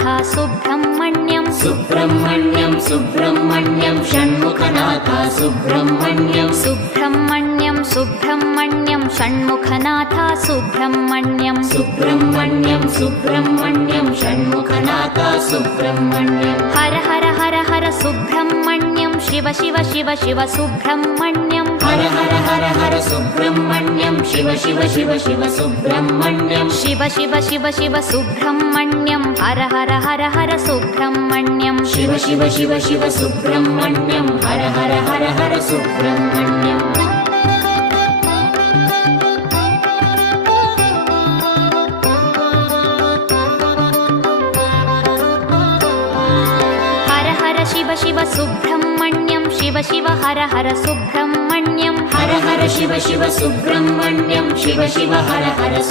Shanmukhanath Subrahmanyam Subrahmanyam Subrahmanyam Shanmukhanath Subrahmanyam Subrahmanyam Subrahmanyam Shanmukhanath Subrahmanyam Subrahmanyam Subrahmanyam Shanmukhanath Subrahmanyam Har Har Har Har Subrahmanyam Shiva Shiva Shiva Shiva Subrahmanyam Har Har Har Har Subrahmanyam Shiva Shiva Shiva Shiva Subrahmanyam Shiva Shiva Shiva Shiva Subrahmanyam Har Har Har Har Subrahmanyam Shiva Shiva Shiva Shiva Subrahmanyam Har Har Har Har Subrahmanyam Har Har Shiva Shiva Subrahmanyam Shiva Shiva Har Har Subrahmanyam Har Har Shiva Shiva Subrahmanyam Shiva Shiva Har Har